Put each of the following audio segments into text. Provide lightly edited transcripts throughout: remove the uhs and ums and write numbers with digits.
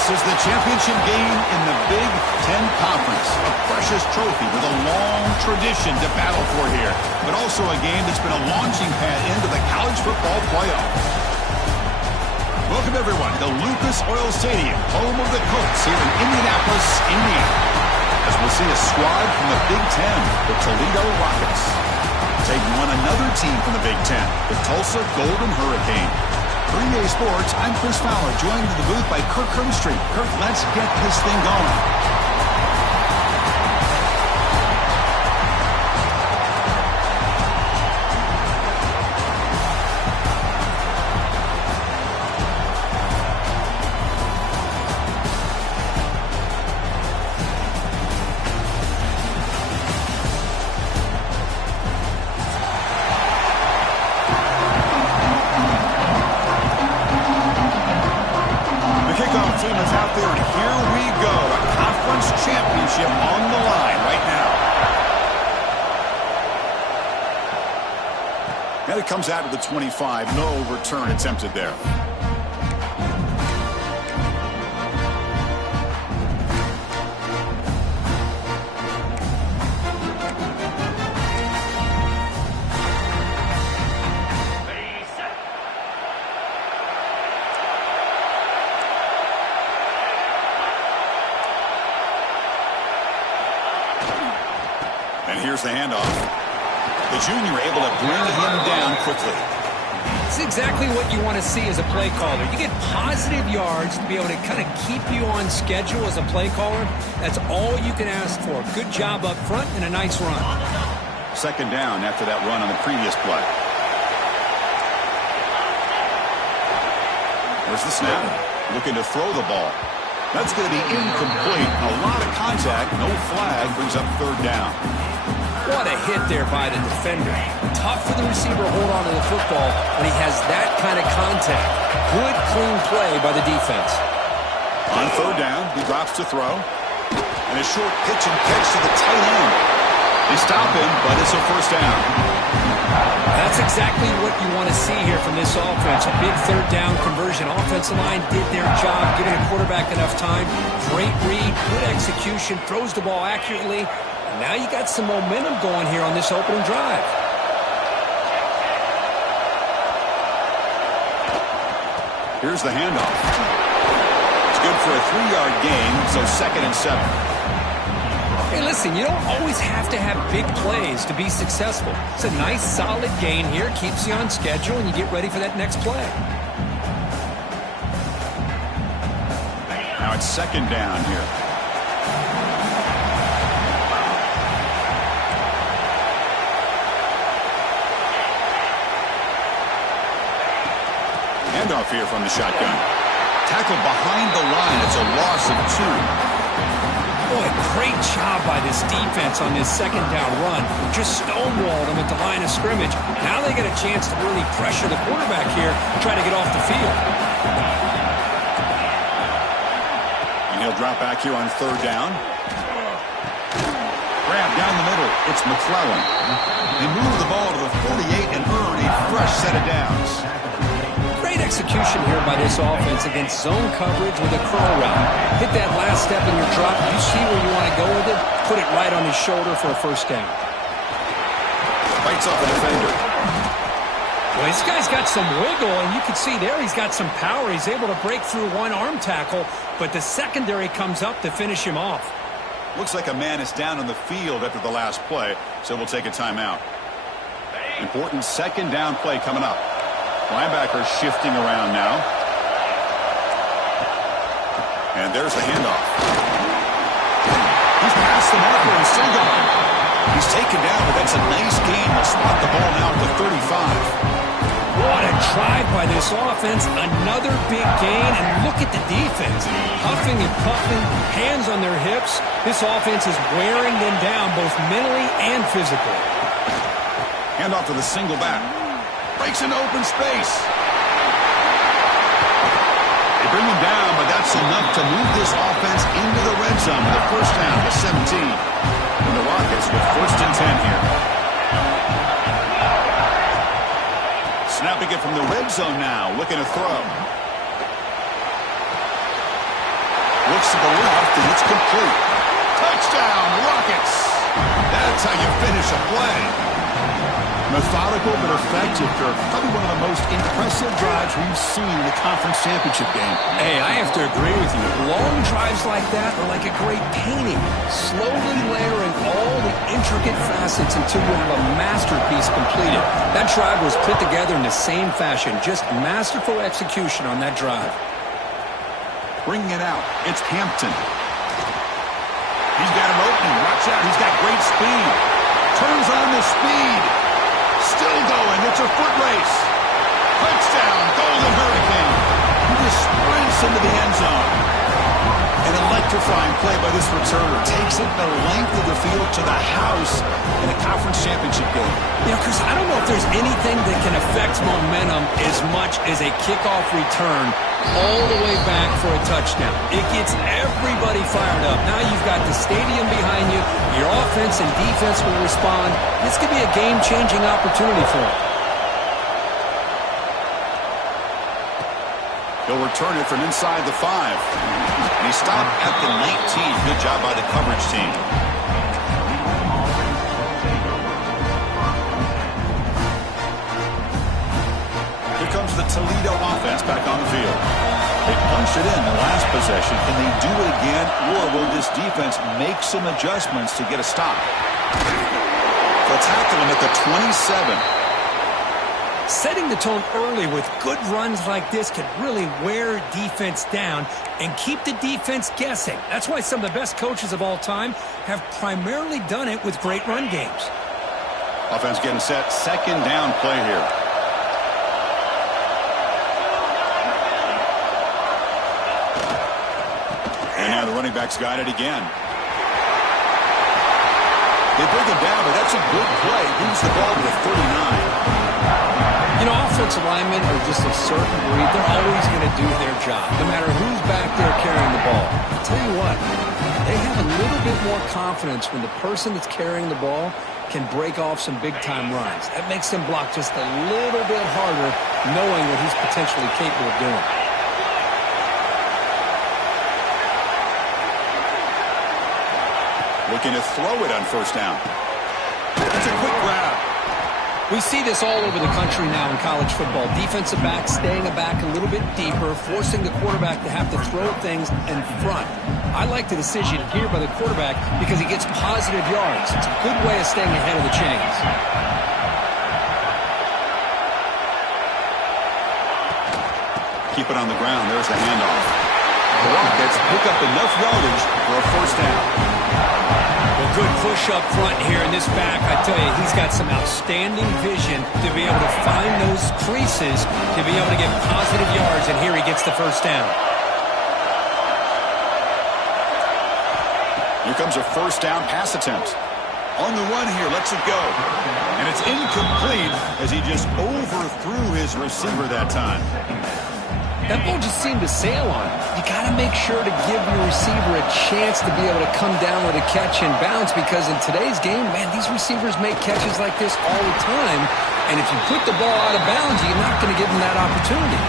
This is the championship game in the Big Ten Conference. A precious trophy with a long tradition to battle for here. But also a game that's been a launching pad into the college football playoff. Welcome, everyone, to Lucas Oil Stadium, home of the Colts here in Indianapolis, Indiana. As we'll see a squad from the Big Ten, the Toledo Rockets. Taking on another team from the Big Ten, the Tulsa Golden Hurricane. For EA Sports, I'm Chris Fowler, joined in the booth by Kirk Herbstreit. Kirk, let's get this thing going. On the line right now. And it comes out of the 25. No return attempted there. Here's the handoff. The junior able to bring him down quickly. It's exactly what you want to see as a play caller. You get positive yards to be able to kind of keep you on schedule as a play caller. That's all you can ask for. Good job up front and a nice run. Second down after that run on the previous play. There's the snap. Looking to throw the ball. That's going to be incomplete. A lot of contact. No flag. Brings up third down. What a hit there by the defender. Tough for the receiver to hold on to the football when he has that kind of contact. Good, clean play by the defense. On third down, he drops to throw. And a short pitch and catch to the tight end. They stop him, but it's a first down. That's exactly what you want to see here from this offense. A big third down conversion. Offensive line did their job, giving a quarterback enough time. Great read, good execution, throws the ball accurately. Now you got some momentum going here on this opening drive. Here's the handoff. It's good for a 3-yard gain, so 2nd and 7. Hey, listen, you don't always have to have big plays to be successful. It's a nice, solid gain here. Keeps you on schedule, and you get ready for that next play. Now it's 2nd down here. Handoff here from the shotgun. Tackled behind the line. It's a loss of 2. Boy, great job by this defense on this second down run. Just stonewalled them at the line of scrimmage. Now they get a chance to really pressure the quarterback here, try to get off the field. And he'll drop back here on third down. Grab down the middle. It's McClellan. They move the ball to the 48 and earn a fresh set of downs. Great execution here by this offense against zone coverage with a curl route. Hit that last step in your drop. You see where you want to go with it. Put it right on his shoulder for a first down. Fights off the defender. Well, this guy's got some wiggle, and you can see there he's got some power. He's able to break through one arm tackle, but the secondary comes up to finish him off. Looks like a man is down on the field after the last play, so we'll take a timeout. Important second down play coming up. Linebacker shifting around now. And there's the handoff. He's past the marker and still going. He's taken down, but that's a nice gain. He'll spot the ball now at the 35. What a drive by this offense. Another big gain, and look at the defense. Huffing and puffing, hands on their hips. This offense is wearing them down both mentally and physically. Handoff to the single back. Breaks into open space. They bring him down, but that's enough to move this offense into the red zone with a first down to 17. And the Rockets with 1st and 10 here. Snapping it from the red zone now, looking to throw. Looks to the left, and it's complete. Touchdown, Rockets! That's how you finish a play. Methodical but effective, Kirk. Probably one of the most impressive drives we've seen in the conference championship game. Hey, I have to agree with you. Long drives like that are like a great painting, slowly layering all the intricate facets until you have a masterpiece completed. That drive was put together in the same fashion, just masterful execution on that drive. Bringing it out, it's Hampton. He's got an opening. Watch out, he's got great speed. Turns on the speed. Still going. It's a foot race. Touchdown, Golden Hurricane. He just sprints into the end zone. An electrifying play by this returner. Takes it the length of the field to the house in a conference championship game. You know, Chris, I don't know if there's anything that can affect momentum as much as a kickoff return all the way back for a touchdown. It gets everybody fired up. Now you've got the stadium behind you. Your offense and defense will respond. This could be a game-changing opportunity for them. He'll return it from inside the 5. And he stopped at the 19. Good job by the coverage team. Here comes the Toledo offense back on the field. They punched it in the last possession. Can they do it again, or will this defense make some adjustments to get a stop? They'll tackle him at the 27. Setting the tone early with good runs like this can really wear defense down and keep the defense guessing. That's why some of the best coaches of all time have primarily done it with great run games. Offense getting set. Second down play here. And now the running back's got it again. They bring him down, but that's a good play. Moves the ball to the 39. You know, offensive linemen are just a certain breed. They're always going to do their job, no matter who's back there carrying the ball. I'll tell you what, they have a little bit more confidence when the person that's carrying the ball can break off some big-time runs. That makes them block just a little bit harder, knowing what he's potentially capable of doing. Looking to throw it on first down. That's a quick grab. We see this all over the country now in college football. Defensive backs staying back a little bit deeper, forcing the quarterback to have to throw things in front. I like the decision here by the quarterback because he gets positive yards. It's a good way of staying ahead of the chains. Keep it on the ground. There's the handoff. The Rockets pick up enough yardage for a first down. Well, good push up front here in this back. I tell you, he's got some outstanding vision to be able to find those creases, to be able to get positive yards, and here he gets the first down. Here comes a first down pass attempt. On the run here, lets it go. And it's incomplete as he just overthrew his receiver that time. That ball just seemed to sail on him. You got to make sure to give your receiver a chance to be able to come down with a catch and bounce, because in today's game, man, these receivers make catches like this all the time. And if you put the ball out of bounds, you're not going to give them that opportunity.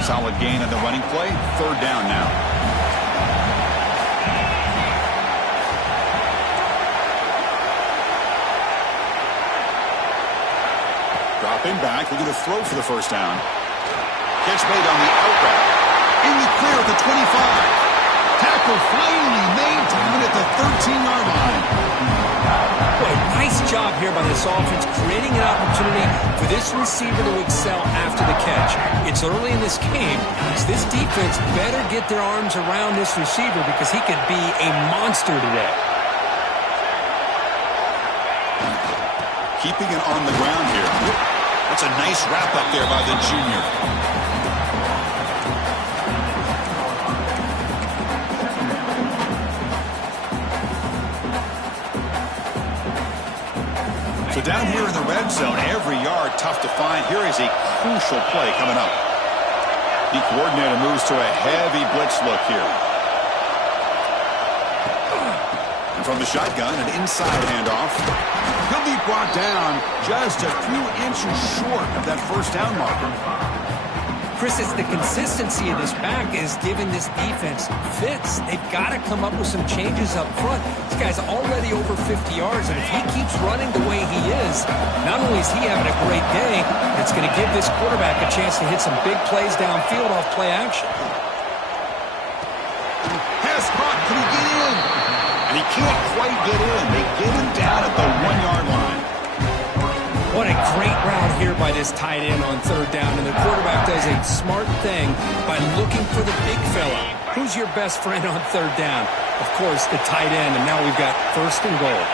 Solid gain on the running play. Third down now. Dropping back, looking to throw for the first down. Catch made on the out route. In the clear at the 25. Tackle finally made to win at the 13-yard line. Boy, nice job here by this offense, creating an opportunity for this receiver to excel after the catch. It's early in this game, so this defense better get their arms around this receiver because he could be a monster today. Keeping it on the ground here. That's a nice wrap up there by the junior. So down here in the red zone, every yard tough to find. Here is a crucial play coming up. The coordinator moves to a heavy blitz look here. And from the shotgun, an inside handoff. He'll be brought down just a few inches short of that first down marker. Chris, it's the consistency of this back is giving this defense fits. They've got to come up with some changes up front. This guy's already over 50 yards, and if he keeps running the way he is, not only is he having a great day, it's going to give this quarterback a chance to hit some big plays downfield off play action. Pass caught. Can he get in? And he can't quite get in. They get him down at the 1-yard line. What a great route here by this tight end on third down, and the quarterback does a smart thing by looking for the big fella. Who's your best friend on third down? Of course, the tight end, and now we've got first and goal.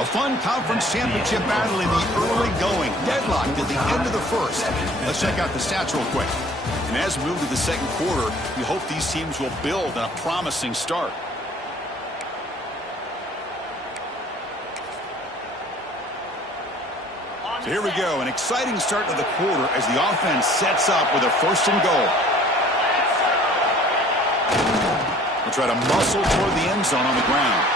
A fun conference championship battle in the early going. Deadlocked at the end of the first. Let's check out the stats real quick. And as we move to the second quarter, we hope these teams will build on a promising start. So here we go, an exciting start to the quarter as the offense sets up with a first and goal. We'll try to muscle toward the end zone on the ground.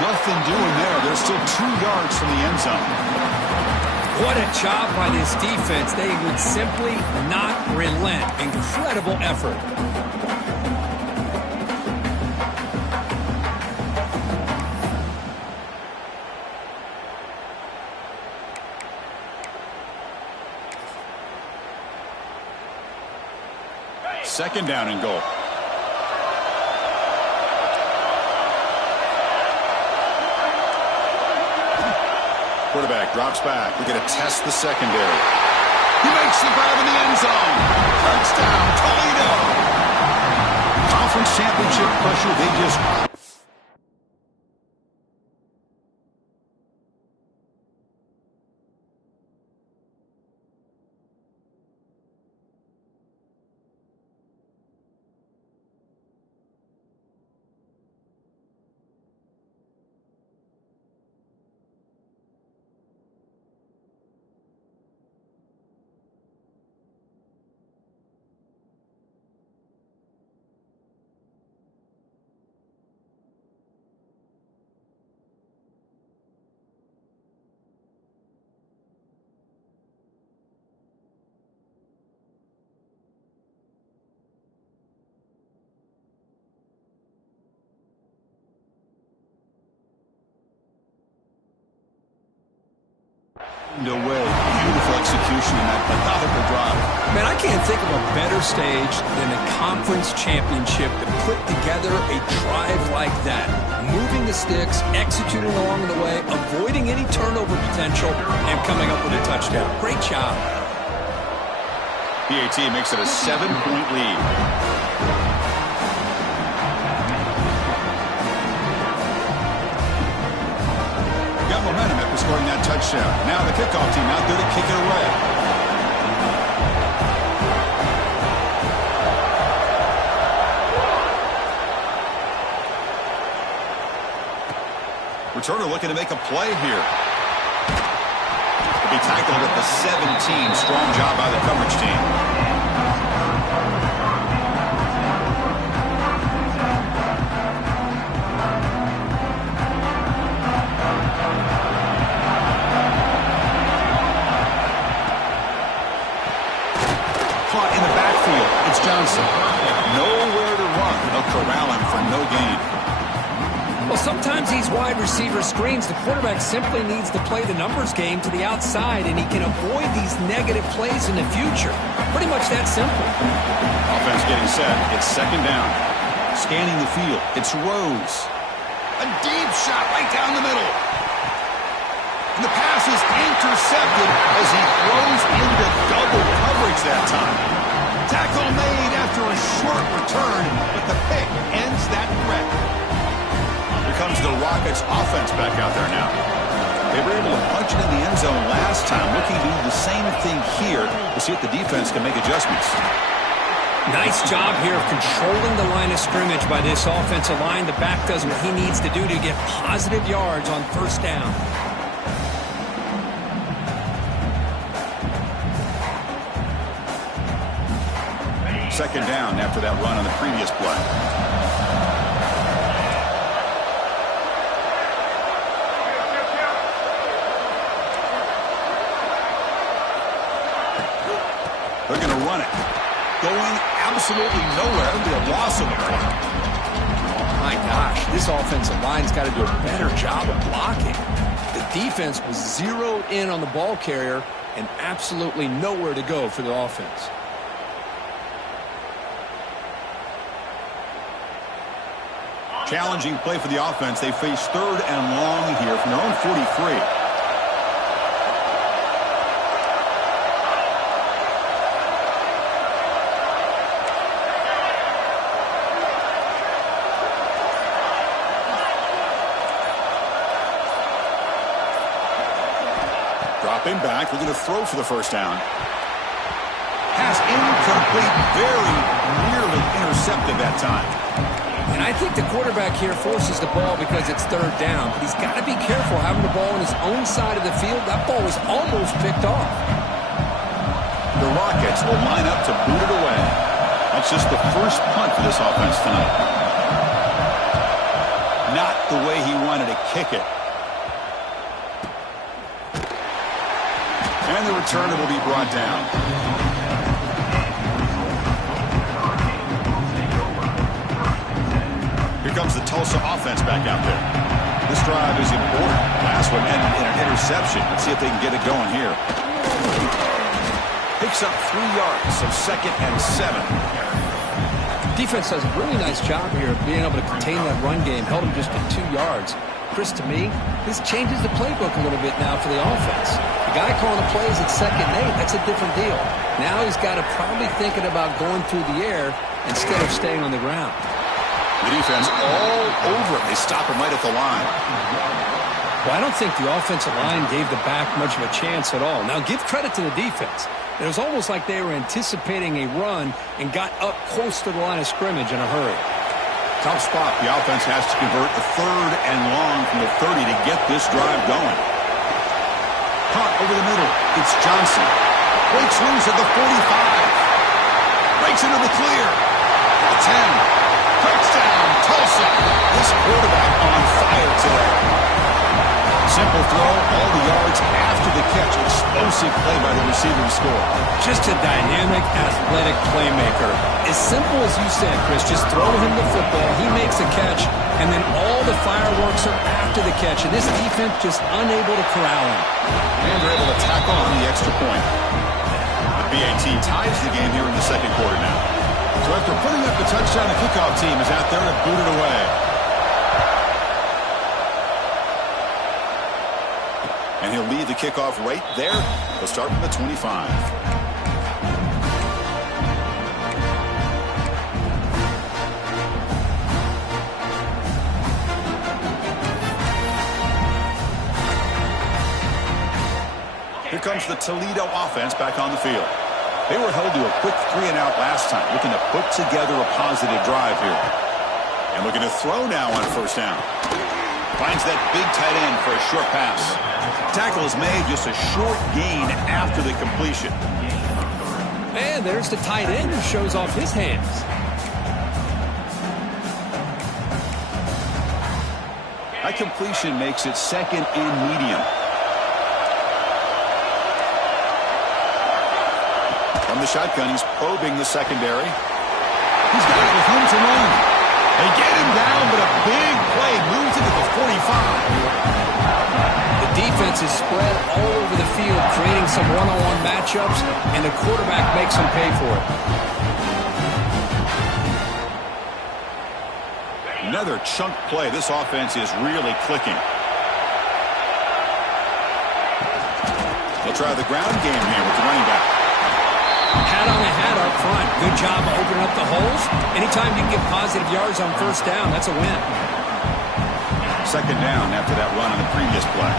Nothing doing there. They're still 2 yards from the end zone. What a job by this defense. They would simply not relent. Incredible effort. Second down and goal. Quarterback drops back. We're going to test the secondary. He makes the grab in the end zone. Touchdown, Toledo. Conference championship pressure. They just... away. Beautiful execution in that methodical drive. Man, I can't think of a better stage than the conference championship to put together a drive like that. Moving the sticks, executing along the way, avoiding any turnover potential, and coming up with a touchdown. Great job. PAT makes it a 7-point lead. Momentum after scoring that touchdown. Now the kickoff team out there to kick it away. Returner looking to make a play here. He'll be tackled at the 17. Strong job by the coverage team. Johnson. Nowhere to run. They'll corral him for no gain. Well, sometimes these wide receiver screens, the quarterback simply needs to play the numbers game to the outside, and he can avoid these negative plays in the future. Pretty much that simple. Offense getting set. It's second down. Scanning the field. It's Rose. A deep shot right down the middle. And the pass is intercepted as he throws into double coverage that time. Tackle made after a short return, but the pick ends that threat. Here comes the Rockets offense back out there now. They were able to punch it in the end zone last time, looking to do the same thing here to see if the defense can make adjustments. Nice job here of controlling the line of scrimmage by this offensive line. The back does what he needs to do to get positive yards on first down. Second down after that run on the previous play. They're going to run it. Going absolutely nowhere. It'll be a loss of a play. My gosh, this offensive line's got to do a better job of blocking. The defense was zeroed in on the ball carrier and absolutely nowhere to go for the offense. Challenging play for the offense. They face third and long here from their own 43. Dropping back, we're going to throw for the first down. Pass incomplete, very nearly intercepted that time. And I think the quarterback here forces the ball because it's third down. But he's got to be careful having the ball on his own side of the field. That ball was almost picked off. The Rockets will line up to boot it away. That's just the first punt for this offense tonight. Not the way he wanted to kick it. And the returner will be brought down. Here comes the Tulsa offense back out there. This drive is important. Last one ended in an interception. Let's see if they can get it going here. Picks up 3 yards, so 2nd and 7. Defense does a really nice job here of being able to contain that run game. Held him just at 2 yards. Chris, to me, this changes the playbook a little bit now for the offense. The guy calling the plays at 2nd and 8, that's a different deal. Now he's got to probably thinking about going through the air instead of staying on the ground. The defense all over it. They stop him right at the line. Well, I don't think the offensive line gave the back much of a chance at all. Now, give credit to the defense. It was almost like they were anticipating a run and got up close to the line of scrimmage in a hurry. Tough spot. The offense has to convert a 3rd and long from the 30 to get this drive going. Punt over the middle. It's Johnson. Breaks loose at the 45. Breaks into the clear. The 10. Touchdown, Tulsa. This quarterback on fire today. Simple throw, all the yards after the catch. Explosive play by the receiver to score. Just a dynamic, athletic playmaker. As simple as you said, Chris, just throw him the football, he makes a catch, and then all the fireworks are after the catch, and this defense just unable to corral him. And they're able to tack on the extra point. The BAT ties the game here in the 2nd quarter now. So after putting up the touchdown, the kickoff team is out there to boot it away. And he'll lead the kickoff right there. He'll start from the 25. Here comes the Toledo offense back on the field. They were held to a quick 3-and-out last time, looking to put together a positive drive here. And looking to throw now on first down. Finds that big tight end for a short pass. Tackle is made, just a short gain after the completion. And there's the tight end who shows off his hands. That completion makes it 2nd and medium. From the shotgun, he's probing the secondary. He's got it with room to run. They get him down, but a big play moves into the 45. The defense is spread all over the field, creating some one-on-one matchups, and the quarterback makes them pay for it. Another chunk play. This offense is really clicking. They'll try the ground game here with the running back. Hat on a hat up front. Good job of opening up the holes. Anytime you can get positive yards on first down, that's a win. 2nd down after that run on the previous play.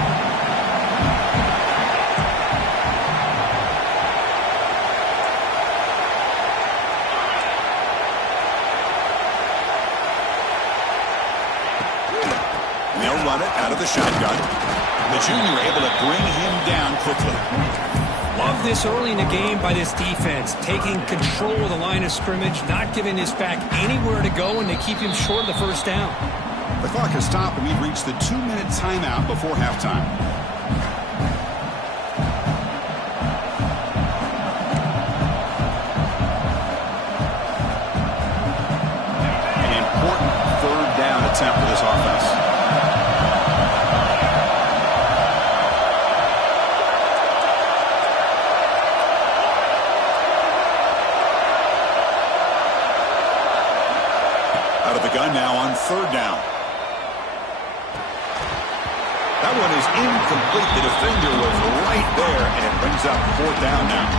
And they'll run it out of the shotgun. The junior able to bring him down quickly. Love this early in the game by this defense, taking control of the line of scrimmage, not giving this back anywhere to go, and they keep him short of the first down. The clock has stopped, and we've reached the 2-minute timeout before halftime. An important third down attempt for this offense. Out of the gun now on third down. That one is incomplete. The defender was right there, and it brings up fourth down now.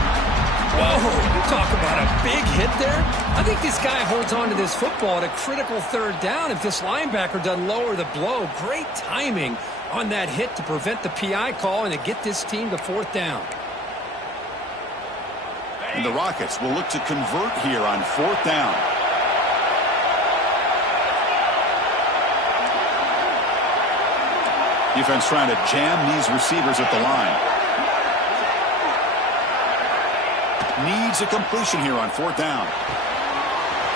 Whoa, you talk about a big hit there. I think this guy holds on to this football at a critical third down if this linebacker doesn't lower the blow. Great timing on that hit to prevent the PI call and to get this team to fourth down. And the Rockets will look to convert here on fourth down. Defense trying to jam these receivers at the line. Needs a completion here on fourth down.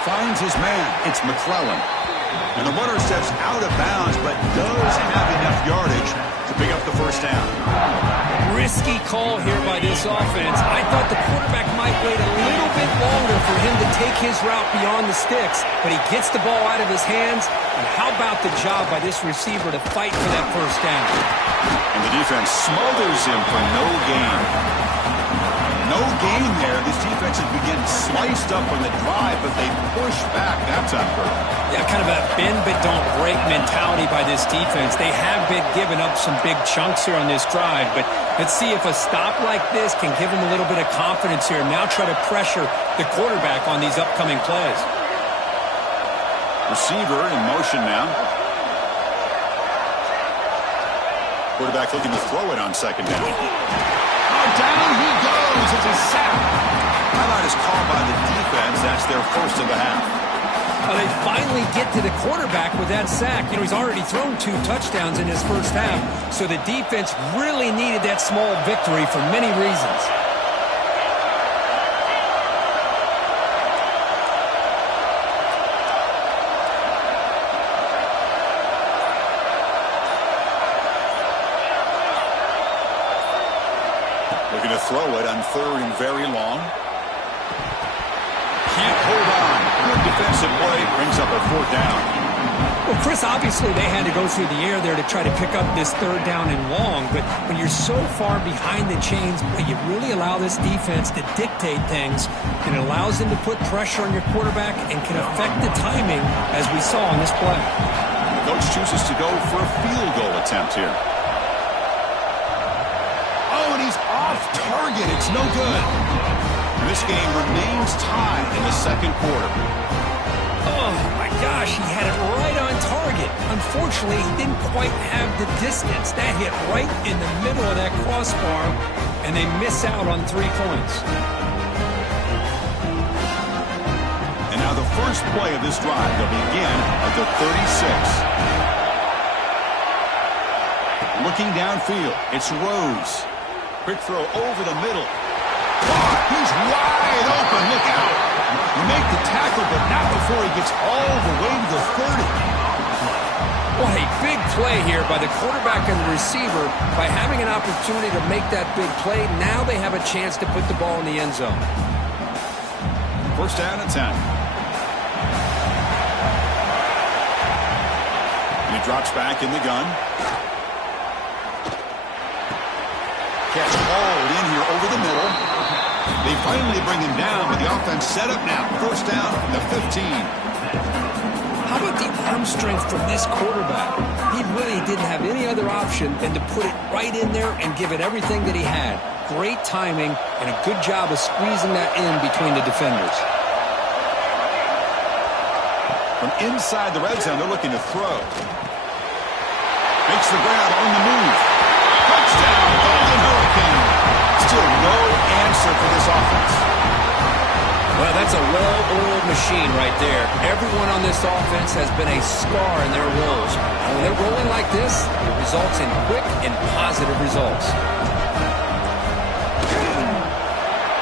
Finds his man. It's McClellan. And the runner steps out of bounds, but does have enough yardage to pick up the first down. Risky call here by this offense. I thought the quarterback might wait a little bit longer for him to take his route beyond the sticks, but he gets the ball out of his hands. And how about the job by this receiver to fight for that first down? And the defense smothers him for no gain. No gain there. This defense has begun sliced up on the drive, but they push back that time. Yeah, kind of a bend but don't break mentality by this defense. They have been giving up some big chunks here on this drive, but let's see if a stop like this can give them a little bit of confidence here. Now try to pressure the quarterback on these upcoming plays. Receiver in motion now. Quarterback looking to throw it on second down. Oh, down he goes. It's a sack. Timeout is called by the defense. That's their first of the half. Well, they finally get to the quarterback with that sack. You know, he's already thrown 2 touchdowns in his first half, so the defense really needed that small victory for many reasons. Looking to throw it on third and very long. Can't hold on. Good defensive play. Brings up a fourth down. Well, Chris, obviously they had to go through the air there to try to pick up this third down and long, but when you're so far behind the chains, you really allow this defense to dictate things, and it allows them to put pressure on your quarterback and can affect the timing, as we saw on this play. The coach chooses to go for a field goal attempt here. Oh, and he's off target. It's no good. And this game remains tied in the second quarter. Oh, my gosh, he had it right on target. Unfortunately, he didn't quite have the distance. That hit right in the middle of that crossbar, and they miss out on 3 points. And now the first play of this drive will begin at the 36. Looking downfield, it's Rose. Quick throw over the middle. Oh, he's wide open. Look out. You make the tackle, but not before he gets all the way to the 30. What a big play here by the quarterback and the receiver. By having an opportunity to make that big play, now they have a chance to put the ball in the end zone. First down and 10. And he drops back in the gun. Catch hauled in here over the middle. They finally bring him down, but the offense set up now. First down, the 15. How about the arm strength from this quarterback? He really didn't have any other option than to put it right in there and give it everything that he had. Great timing and a good job of squeezing that in between the defenders. From inside the red zone, they're looking to throw. Makes the grab on the move. Touchdown, Golden Hurricane. Still no answer for this offense. Well, that's a well-oiled machine right there. Everyone on this offense has been a star in their roles. And when they're rolling like this, it results in quick and positive results.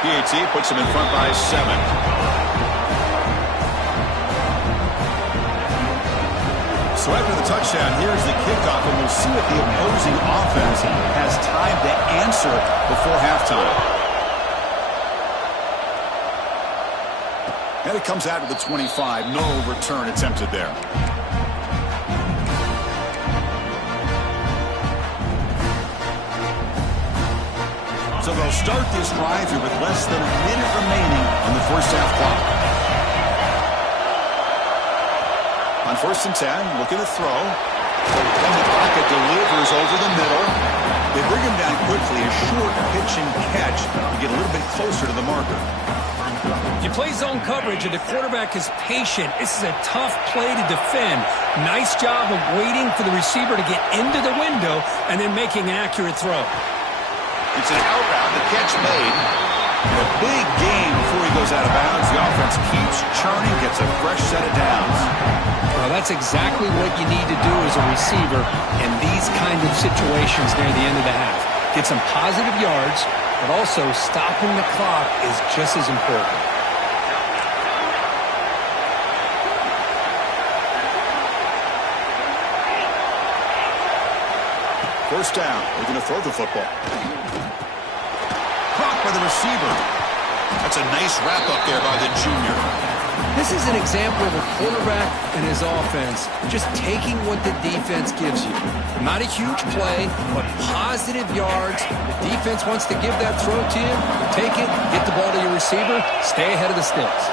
PAT puts him in front by 7. So after the touchdown, here's the kickoff, and we'll see if the opposing offense has time to answer before halftime. And it comes out to the 25. No return attempted there. So they'll start this drive here with less than a minute remaining on the first half clock. On 1st and 10, looking to throw. And the pocket delivers over the middle. They bring him down quickly, a short pitch and catch to get a little bit closer to the marker. You play zone coverage and the quarterback is patient. This is a tough play to defend. Nice job of waiting for the receiver to get into the window and then making an accurate throw. It's an out route, the catch made. And a big gain before he goes out of bounds. The offense keeps churning, gets a fresh set of downs. Well, that's exactly what you need to do as a receiver in these kind of situations near the end of the half. Get some positive yards, but also stopping the clock is just as important. First down, they're going to throw the football. Caught by the receiver. That's a nice wrap-up there by the junior. This is an example of a quarterback and his offense just taking what the defense gives you. Not a huge play, but positive yards. The defense wants to give that throw to you. Take it, get the ball to your receiver, stay ahead of the sticks.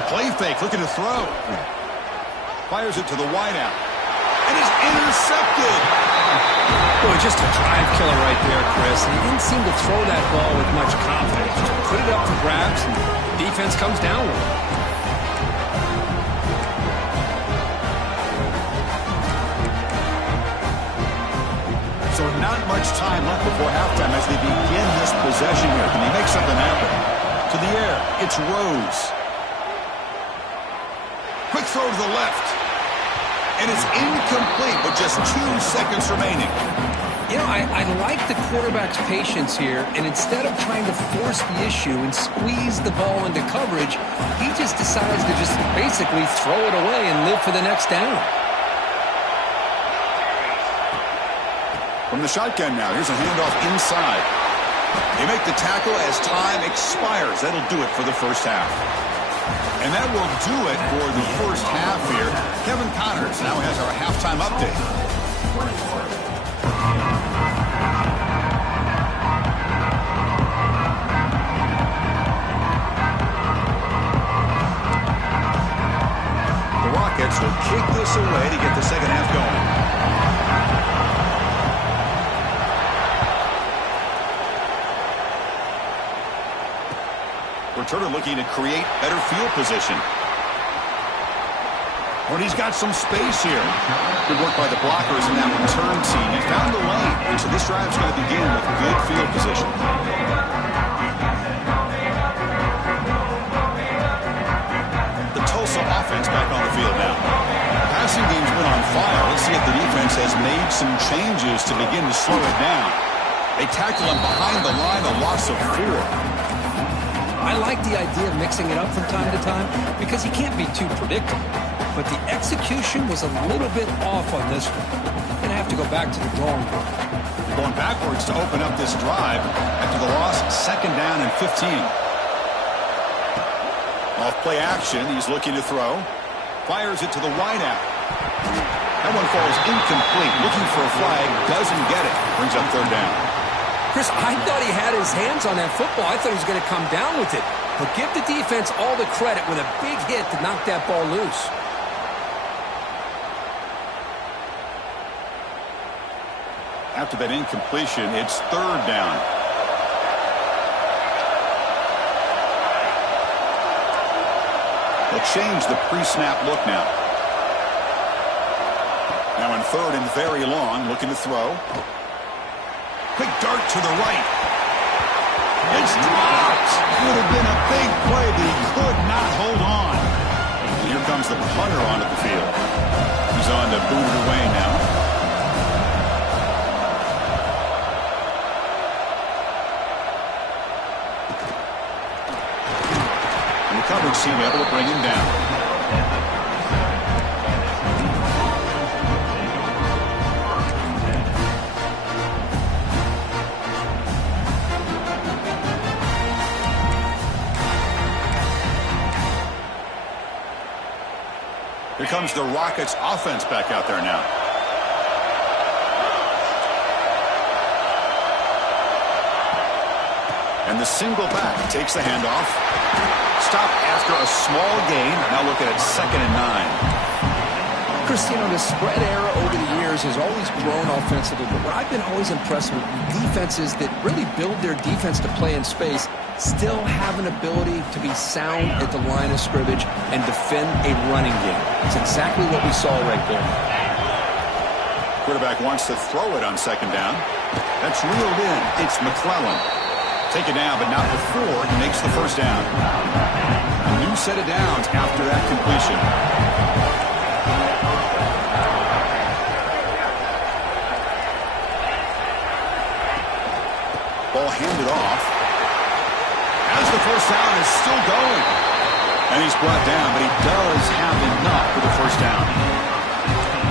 A play fake, looking to throw. Fires it to the wideout. And is intercepted. Boy, just a drive killer right there, Chris. He didn't seem to throw that ball with much confidence. Just put it up for grabs, and the defense comes down with it. So not much time left before halftime as they begin this possession here. Can he make something happen? To the air, it's Rose. Quick throw to the left. And it's incomplete with just 2 seconds remaining. You know, I like the quarterback's patience here, and instead of trying to force the issue and squeeze the ball into coverage, he just decides to just basically throw it away and live for the next down. From the shotgun now, here's a handoff inside. They make the tackle as time expires. That'll do it for the first half. And that will do it for the first half here. Kevin Connors now has our halftime update. The Rockets will kick this away to get the second half going. Returner looking to create better field position. When he's got some space here. Good work by the blockers in that return team. He found the lane, and so this drive's going to begin with good field position. The Tulsa offense back on the field now. Passing game's been on fire. Let's see if the defense has made some changes to begin to slow it down. They tackle him behind the line, a loss of 4. I like the idea of mixing it up from time to time because he can't be too predictable. But the execution was a little bit off on this one. Going to have to go back to the drawing board. Going backwards to open up this drive after the loss, 2nd down and 15. Off play action, he's looking to throw. Fires it to the wideout. That one falls incomplete. Looking for a flag, doesn't get it. Brings up 3rd down. Chris, I thought he had his hands on that football. I thought he was going to come down with it. But give the defense all the credit with a big hit to knock that ball loose. After that incompletion, it's 3rd down. They'll change the pre-snap look now. Now in 3rd and very long, looking to throw. Quick dart to the right. It's dropped. Would have been a big play, but he could not hold on. And here comes the punter onto the field. He's on to boot it away now. coverage team able to bring him down. Here comes the Rockets offense back out there now. And the single back takes the handoff. Stop after a small gain. Now look at it, 2nd and 9. Chris, the spread era over the years has always grown offensively, but what I've been always impressed with defenses that really build their defense to play in space still have an ability to be sound at the line of scrimmage and defend a running game. It's exactly what we saw right there. Quarterback wants to throw it on 2nd down. That's reeled in. It's McClellan. Taken down, but not before he makes the 1st down. A new set of downs after that completion. Ball handed off. As the 1st down is still going. And he's brought down, but he does have enough for the 1st down.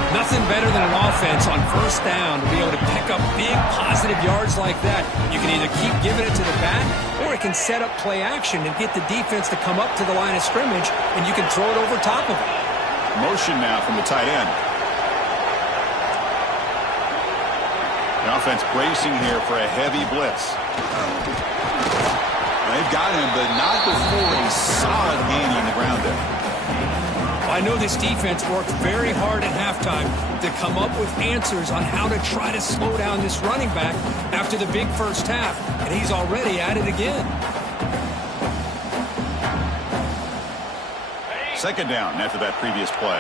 Nothing better than an offense on 1st down to be able to pick up big positive yards like that. You can either keep giving it to the back, or it can set up play action and get the defense to come up to the line of scrimmage, and you can throw it over top of it. Motion now from the tight end. The offense bracing here for a heavy blitz. They've got him, but not before a solid gain on the ground there. I know this defense worked very hard at halftime to come up with answers on how to try to slow down this running back after the big 1st half, and he's already at it again. 2nd down after that previous play.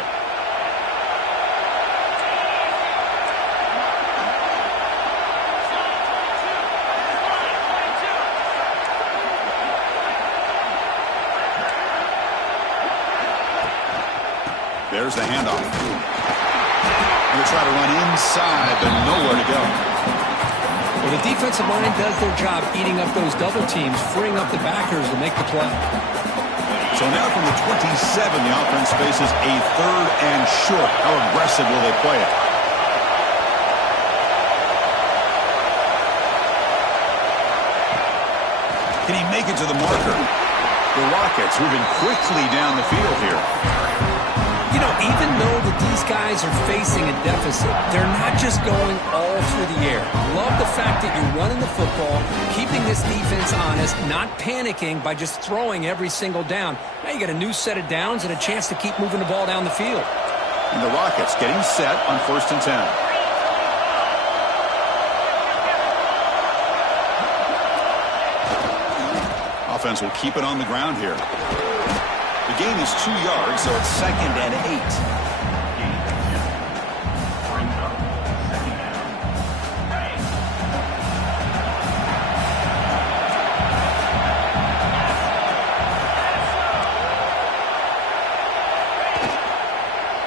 There's the handoff. Going to try to run inside, but nowhere to go. Well, the defensive line does their job eating up those double teams, freeing up the backers to make the play. So now from the 27, the offense faces a 3rd and short. How aggressive will they play it? Can he make it to the marker? The Rockets moving quickly down the field here. You know, even though that these guys are facing a deficit, they're not just going all through the air. Love the fact that you're running the football, keeping this defense honest, not panicking by just throwing every single down. Now you got a new set of downs and a chance to keep moving the ball down the field. And the Rockets getting set on 1st and 10. Offense will keep it on the ground here. The gain is 2 yards, so it's 2nd and 8.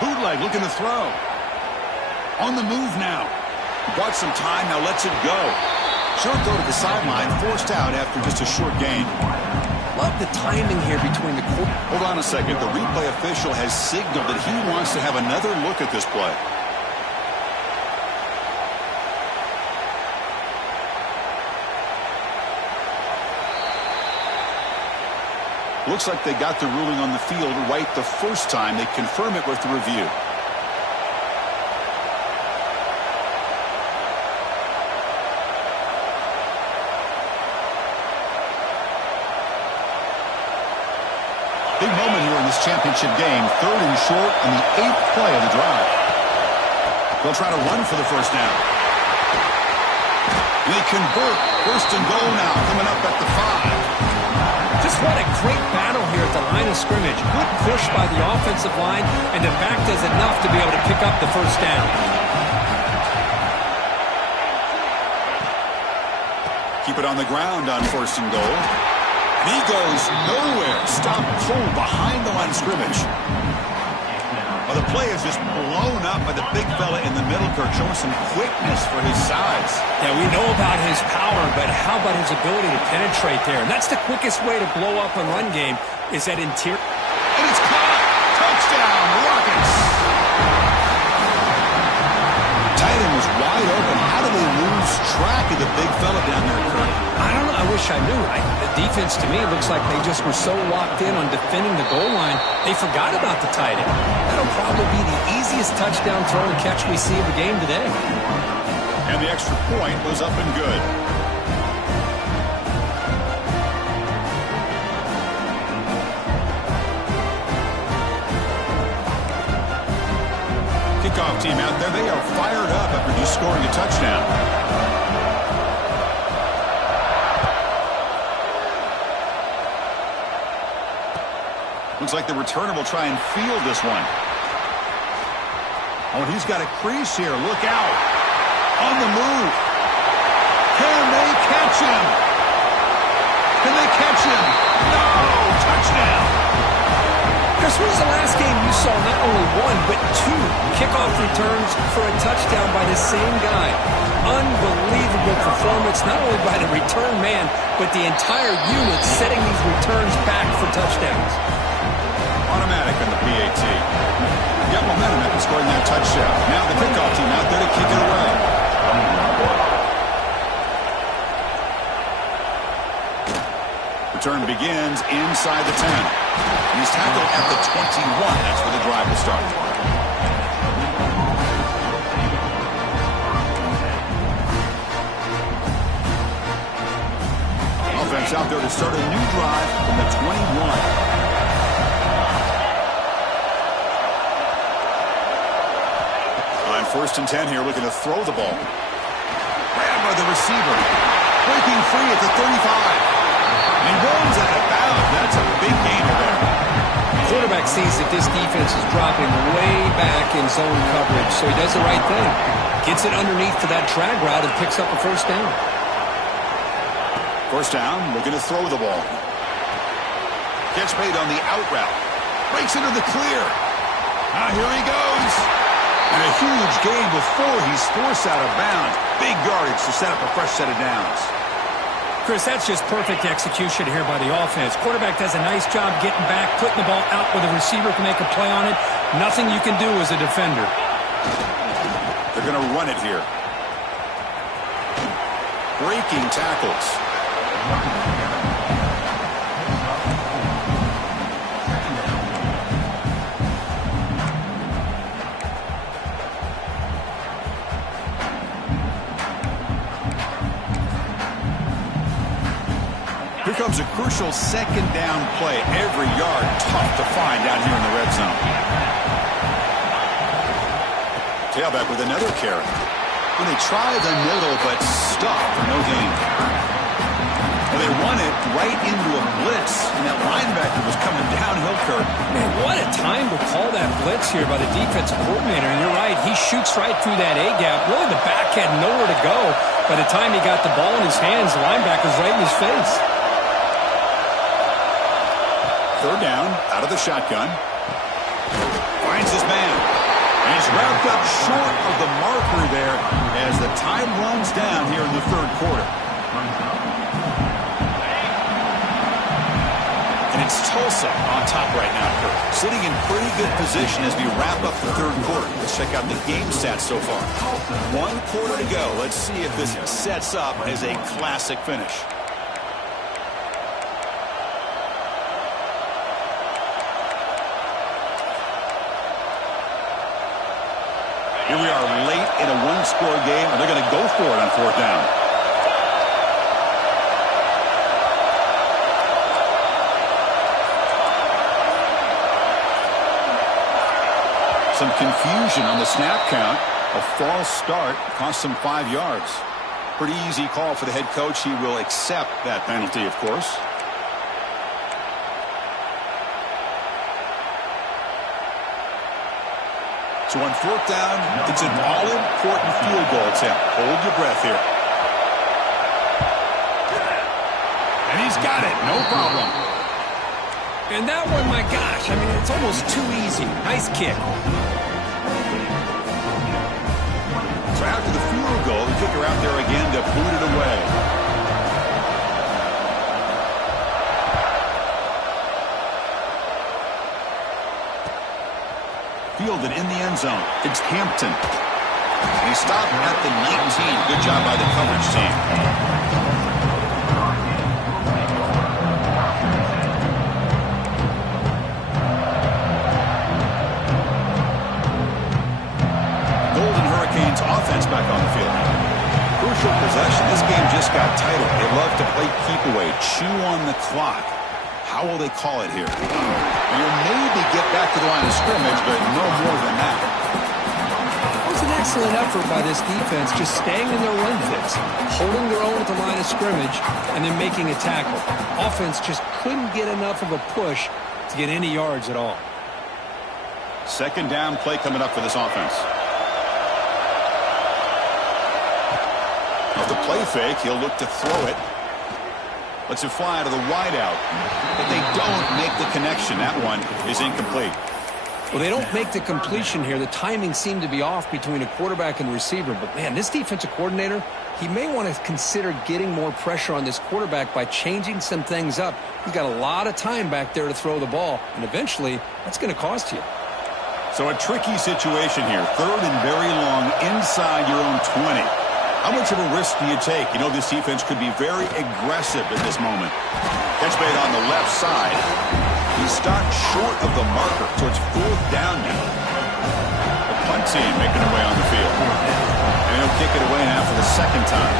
Bootleg looking to throw. On the move now. Bought some time, now lets it go. Short throw to the sideline, forced out after just a short gain. Love the timing here between the quarter. Hold on a second. The replay official has signaled that he wants to have another look at this play. Looks like they got the ruling on the field right the first time. They confirm it with the review. Big moment here in this championship game. 3rd and short on the 8th play of the drive. They'll try to run for the 1st down. And they convert. 1st and goal now, coming up at the 5. Just what a great battle here at the line of scrimmage. Good push by the offensive line, and the back does enough to be able to pick up the 1st down. Keep it on the ground on 1st and goal. He goes nowhere. Stop cold behind the line of scrimmage. Well, the play is just blown up by the big fella in the middle, Kirk, showing some quickness for his size. Yeah, we know about his power, but how about his ability to penetrate there? And that's the quickest way to blow up a run game, is that interior. And it's caught! Touchdown, Rockets! Tight end was wide open. How do they lose track of the big fella down there, Kirk? I don't know. I wish I knew. The defense, to me, looks like they just were so locked in on defending the goal line, they forgot about the tight end. That'll probably be the easiest touchdown throw and catch we see of the game today. And the extra point was up and good. Kickoff team out there. They are fired up after just scoring a touchdown. Looks like the returner will try and field this one. Oh, he's got a crease here. Look out. On the move. Can they catch him? Can they catch him? No! Touchdown! Chris, when was the last game you saw not only one, but two kickoff returns for a touchdown by the same guy? Unbelievable performance, not only by the return man, but the entire unit setting these returns back for touchdowns. Automatic on the PAT. Got momentum after scoring that touchdown. Now the kickoff team out there to kick it away. Return begins inside the 10. He's tackled at the 21. That's where the drive will start. Offense out there to start a new drive from the 21. First and 10 here, looking to throw the ball. Grabbed by the receiver. Breaking free at the 35. And he runs out of bounds. That's a big gain there. Quarterback sees that this defense is dropping way back in zone coverage, so he does the right thing. Gets it underneath to that drag route and picks up a first down. First down, looking to throw the ball. Catch made on the out route. Breaks into the clear. Here he goes. And a huge gain before he's forced out of bounds. Big yardage to set up a fresh set of downs. Chris, that's just perfect execution here by the offense. Quarterback does a nice job getting back, putting the ball out where the receiver can make a play on it. Nothing you can do as a defender. They're going to run it here. Breaking tackles. Here comes a crucial second down play. Every yard tough to find down here in the red zone. Tailback with another carry. When they try the middle, but stuck for no gain. Well, they run it right into a blitz, and that linebacker was coming downhill, Kirk. Man, what a time to call that blitz here by the defensive coordinator. And you're right, he shoots right through that A-gap. Really, the back had nowhere to go. By the time he got the ball in his hands, the linebacker's right in his face. Third down, out of the shotgun. Finds his man. And he's wrapped up short of the marker there as the time runs down here in the third quarter. And it's Tulsa on top right now, Kirk. Sitting in pretty good position as we wrap up the third quarter. Let's check out the game stats so far. 1 quarter to go. Let's see if this sets up as a classic finish. Here we are late in a one-score game, and they're going to go for it on fourth down. Some confusion on the snap count. A false start cost them 5 yards. Pretty easy call for the head coach. He will accept that penalty, of course. So on fourth down, it's an all-important field goal attempt. Hold your breath here. And he's got it. No problem. And that one, my gosh, I mean, it's almost too easy. Nice kick. So after the field goal, the kicker out there again to boot it away. Fielded in the end zone. It's Hampton. And he stopped at the 19. Good job by the coverage team. Offense back on the field. Crucial possession. This game just got tighter. They love to play keep away, chew on the clock. How will they call it here? You'll maybe get back to the line of scrimmage, but no more than that. It was an excellent effort by this defense, just staying in their run fits, holding their own at the line of scrimmage, and then making a tackle. Offense just couldn't get enough of a push to get any yards at all. Second down play coming up for this offense. Off the play fake, he'll look to throw it. Lets it fly to the wideout. But they don't make the connection. That one is incomplete. Well, they don't make the completion here. The timing seemed to be off between a quarterback and receiver. But, man, this defensive coordinator, he may want to consider getting more pressure on this quarterback by changing some things up. He's got a lot of time back there to throw the ball. And eventually, that's going to cost you. So a tricky situation here. Third and very long inside your own 20. How much of a risk do you take? You know, this defense could be very aggressive at this moment. Catch made on the left side. He stopped short of the marker, so it's fourth down now. The punt team making their way on the field. And he'll kick it away now for the second time.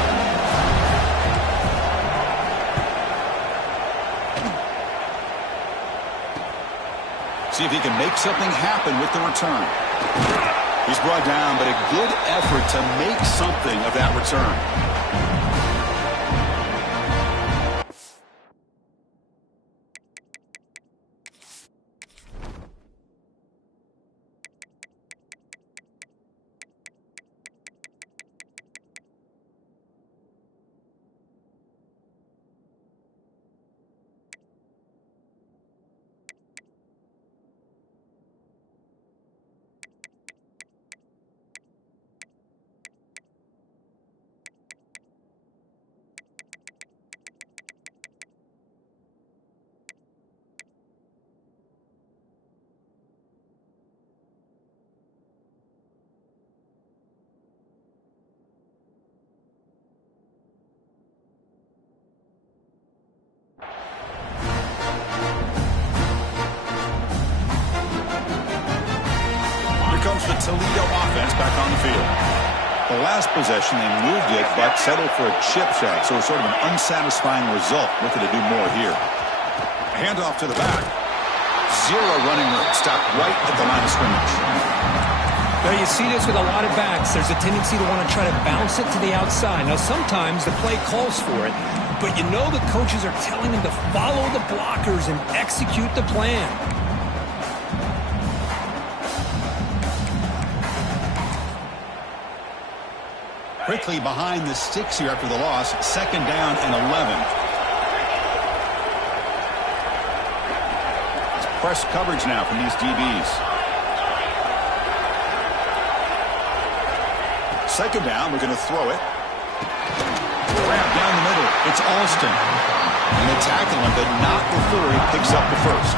See if he can make something happen with the return. He's brought down, but a good effort to make something of that return. Comes the Toledo offense back on the field. The last possession, they moved it, but settled for a chip shot, so it's sort of an unsatisfying result. Looking to do more here. Handoff to the back. Zero running room. Stopped right at the line of scrimmage. Now, you see this with a lot of backs. There's a tendency to want to try to bounce it to the outside. Now, sometimes the play calls for it, but you know the coaches are telling them to follow the blockers and execute the plan. Quickly behind the sticks here after the loss. Second down and 11. It's press coverage now from these DBs. Second down, we're going to throw it. Wrap down the middle. It's Alston. And they tackle him, but not before he picks up the first.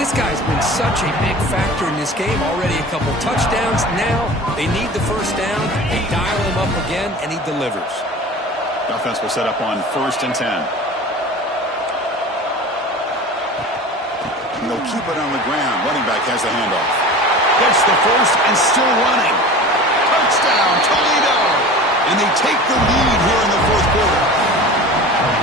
This guy's been such a big factor in this game. Already a couple touchdowns. Now they need the first down. They dial him up again, and he delivers. The offense will set up on 1st and 10. And they'll keep it on the ground. Running back has the handoff. Gets the first and still running. Touchdown, Toledo! And they take the lead here in the fourth quarter.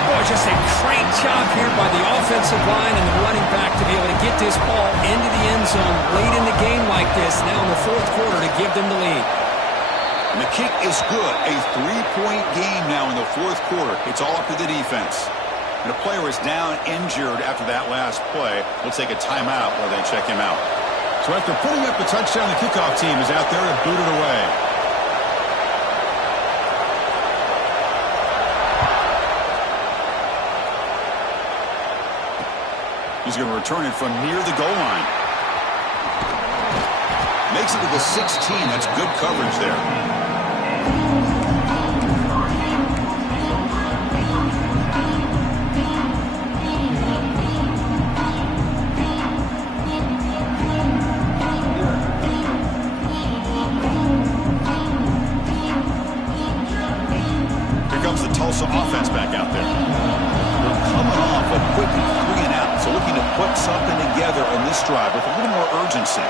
Boy, just a great job here by the offensive line and the running back to be able to get this ball into the end zone late in the game like this, now in the fourth quarter, to give them the lead. And the kick is good. A 3-point game now in the fourth quarter. It's all up to the defense. And the player is down injured after that last play. We'll take a timeout while they check him out. So after putting up the touchdown, the kickoff team is out there to boot it away. He's going to return it from near the goal line. Makes it to the 16. That's good coverage there. Tulsa offense back out there. We're coming off a quick 3-and-out, so looking to put something together on this drive with a little more urgency.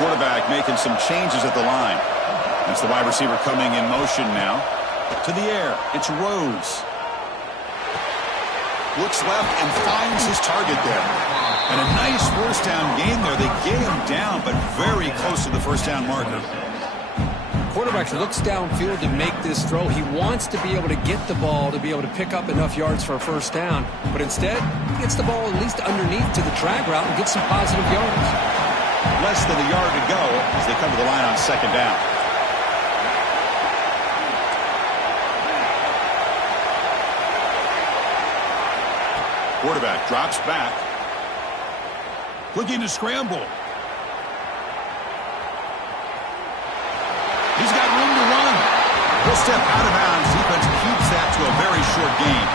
Quarterback making some changes at the line. That's the wide receiver coming in motion now. To the air, it's Rhodes. Looks left and finds his target there. And a nice first down gain there. They get him down, but very close to the first down marker. Quarterback looks downfield to make this throw. He wants to be able to get the ball to be able to pick up enough yards for a first down. But instead, he gets the ball at least underneath to the drag route and gets some positive yards. Less than a yard to go as they come to the line on second down. Quarterback drops back. Looking to scramble. He's got room to run. He'll step out of bounds. Defense keeps that to a very short gain.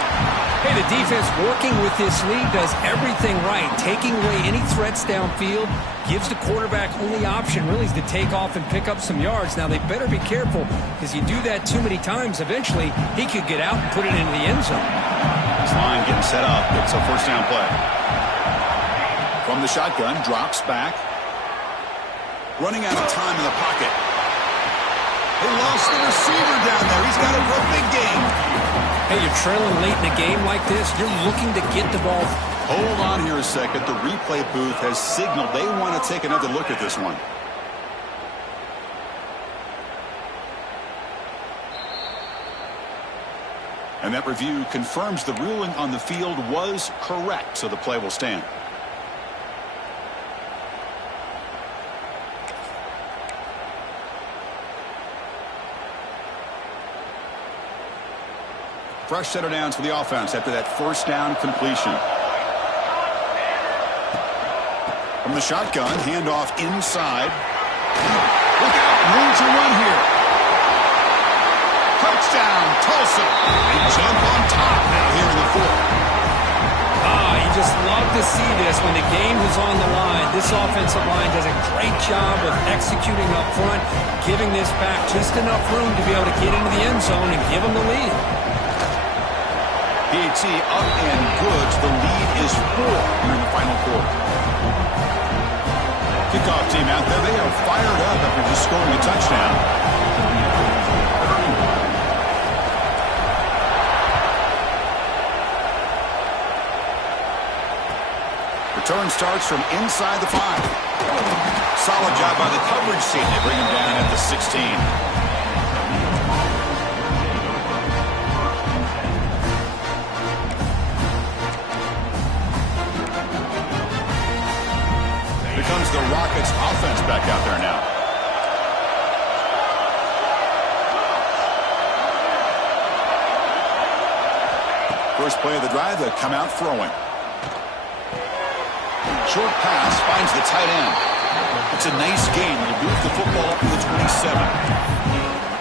Hey, the defense working with this lead does everything right. Taking away any threats downfield gives the quarterback only option really is to take off and pick up some yards. Now, they better be careful because you do that too many times. Eventually, he could get out and put it into the end zone. This line getting set up. It's a first down play. From the shotgun, drops back. Running out of time in the pocket. They lost the receiver down there. He's got it for a big game. Hey, you're trailing late in a game like this. You're looking to get the ball. Hold on here a second. The replay booth has signaled they want to take another look at this one. And that review confirms the ruling on the field was correct, so the play will stand. Fresh set of downs for the offense after that first down completion. From the shotgun, handoff inside. Look out, room to run here. Touchdown, Tulsa. They jump on top now here in the fourth. You just love to see this when the game is on the line. This offensive line does a great job of executing up front, giving this back just enough room to be able to get into the end zone and give them the lead. PAT up and good. The lead is 4 here in the final quarter. Kickoff team out there. They are fired up after just scoring a touchdown. Return starts from inside the 5. Solid job by the coverage team. They bring him down at the 16. Comes the Rockets offense back out there now. First play of the drive, they come out throwing. Short pass finds the tight end. It's a nice game. They move the football up to the 27.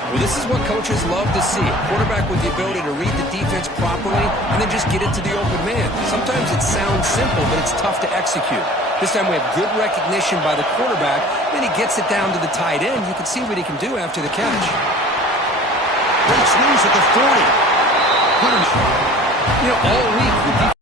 Well, this is what coaches love to see. A quarterback with the ability to read the defense properly and then just get it to the open man. Sometimes it sounds simple, but it's tough to execute. This time we have good recognition by the quarterback. Then he gets it down to the tight end. You can see what he can do after the catch. Breaks loose at the 40. You know, all week, the